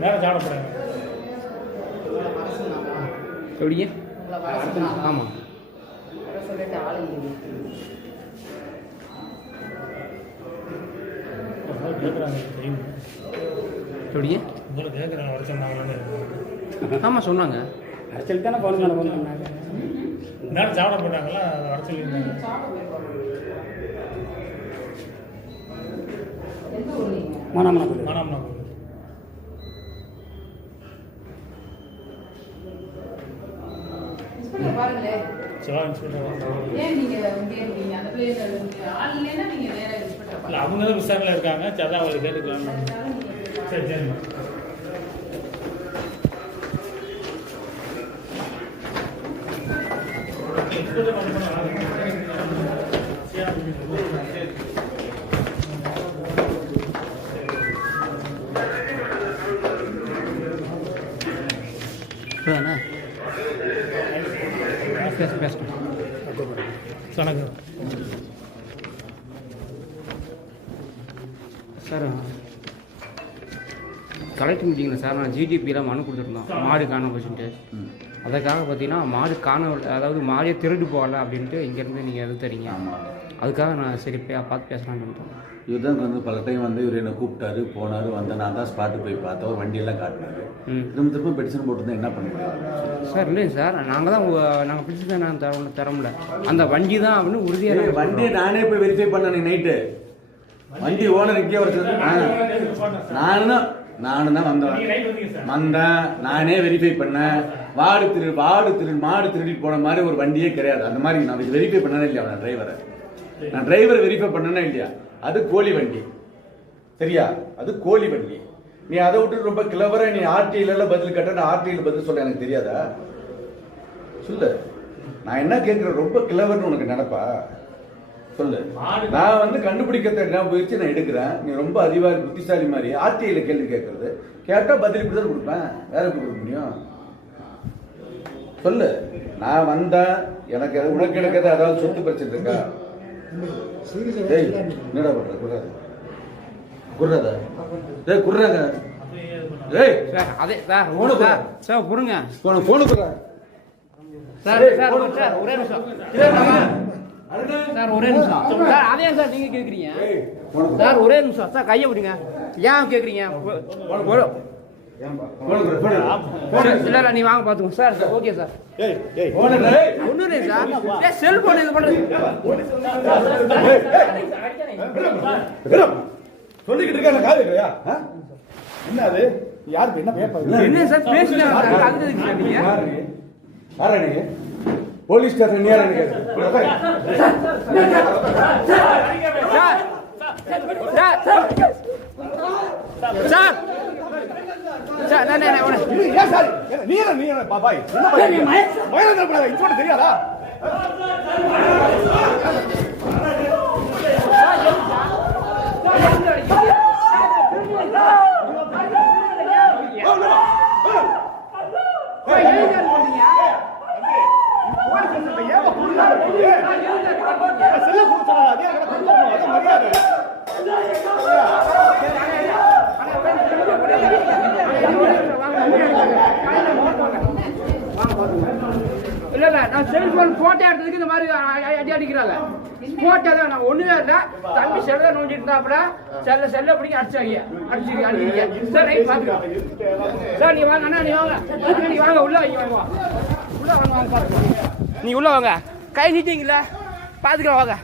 நேரம் சாப்பிடப்படுறாங்க எப்படிங்க? ஆமாம் எப்படிங்க? உங்களை கேட்குறாங்க வர சொன்னாங்களான்னு ஆமாம் சொன்னாங்க. அரசியல் தானே ஃபோன் பண்ண பண்ணாங்க. நேரம் சாப்பிட போட்டாங்களா ஊர் நீங்க மானாமனா மானாமனா இன்ஸ்பெக்டர் பாருங்களேன் சிவா இன்ஸ்பெக்டர் ஏன் நீங்க இங்கே இருக்கீங்க அந்த பிள்ளைங்க ஆள் இல்லைன்னா நீங்க நேரா இல்லை அவங்க தான் விசாரணையில் இருக்காங்க. சரி அவங்களை கேட்டுக்கலாம் சரி சரிம்மா பேச பேசணும் வணக்கம். சார் கலெக்டர் மீட்டிங்கில் சார் நான் ஜிடிபியில் மனு கொடுத்துருந்தோம். மாடு காண போச்சுட்டு அதுக்காக பார்த்தீங்கன்னா மாடு காண அதாவது மாடே திருடு போகல அப்படின்ட்டு இங்கேருந்து நீங்கள் எது தரீங்க அதுக்காக நான் சரி பார்த்து பேசலாம்னு இவர் தான் வந்து பல டைம் வந்து இவர் என்னை கூப்பிட்டாரு போனார் வந்தேன் நான் தான் ஸ்பாட்டு போய் பார்த்தேன் ஒரு வண்டியெல்லாம் காட்டினாரு. ம். திரும்ப திரும்ப பெடிஷன் போட்டிருந்தா என்ன பண்ண முடியும்? சார் இல்லைங்க சார் நாங்கள் தான் நாங்கள் பிடிச்சி தான் நாங்கள் தர தர முடியல. அந்த வண்டி தான் அப்படின்னு உறுதியாக வண்டியை. நானே போய் வெரிஃபை பண்ணேன் நைட்டு வண்டி ஓனர் இங்கே வர நானும் தான் நானும் தான் வந்தேன். வந்தேன். நானே வெரிஃபை பண்ணேன். வாடு திரு வாடு திரு மாடு திருடிட்டு போன மாதிரி ஒரு வண்டியே கிடையாது. அந்த மாதிரி நான் வெரிஃபை பண்ணனே இல்லையா நான் டிரைவரை நான் டிரைவரை வெரிஃபை பண்ணனே இல்லையா? அது கோழி வண்டி. சரியா? அது கோழி வண்டி. நீ அதை விட்டு ரொம்ப கிளவரா நீ ஆர்டிஐல பதில் கேட்ட நான் ஆர்டிஐல பதில் சொல்ல எனக்கு தெரியாதா? சொல்லு. நான் என்ன கேட்கிறேன்? ரொம்ப கிளவர்னு உனக்கு நினைப்பா? சொல்லு. நான் வந்து கண்டுபிடிக்கிறத என்ன முயற்சி நான் எடுக்கிறேன். நீ ரொம்ப அறிவாளி புத்திசாலி மாதிரி. ஆர்டிஐல கேள்வி கேட்கறது கேட்டா பதில் இப்படி தான் கொடுப்பேன். வேற எப்படி கொடுக்க முடியும்? சொல்லு. நான் வந்தேன் எனக்கு எது- உனக்கு எனக்கு எது அதாவது சொத்து பிரச்சனை இருக்கா? டேய் என்னடா பண்ற குர்றாத குர்றாத டேய் குர்றாங்க டேய். அதே சார் போன சார் சார் புடுங்க போன போன குர்றா சார். சார் ஒரே நிமிஷம். சார் ஒரே நிமிஷம். சார் அதே சார் நீங்க கேக்குறீங்க. சார் ஒரே நிமிஷம். சார் கையை விடுங்க ஏன் கேக்குறீங்க? இல்ல நீ வாங்க பாத்துக்கோ சார் ஓகே சார். இல்லை சார். செல்போன் இது பண்றது. சொல்லிக்கிட்டு இருக்க காது இல்லையா? ஆ? என்ன அது? யாருக்கு என்ன பேப்பர்? என்ன சார் அதுக்கு நீங்க? போலீஸ் ஸ்டேஷன் யாரா நீ கேக்குற? சார் சார் நான் ஏன் சார் என்ன, நீ என்ன நீ என்ன போடாத, இன்ஸ்பெக்டர் தெரியாதா இல்ல இல்ல நான் செல்போன் போட்டோ எடுத்ததுக்கு இந்த மாதிரி அடி அடிக்கிறாங்க. போட்டோ தான் நான் ஒண்ணுமே இல்ல. தம்பி செல்ல நோண்டிட்டு இருந்தாப்புல செல்ல செல்ல பிடிக்க அடிச்சாங்க அடிச்சு அடிக்கிறீங்க சார் ரைட் பாத்துக்கலாம் சார் நீ வாங்க அண்ணா நீ வாங்க. நீ வாங்க உள்ள வாங்க வாங்க உள்ள வாங்க வாங்க பாத்துக்கலாம் நீ உள்ள வாங்க. கை நீட்டிங்களா. பாத்துக்கலாம் வாங்க.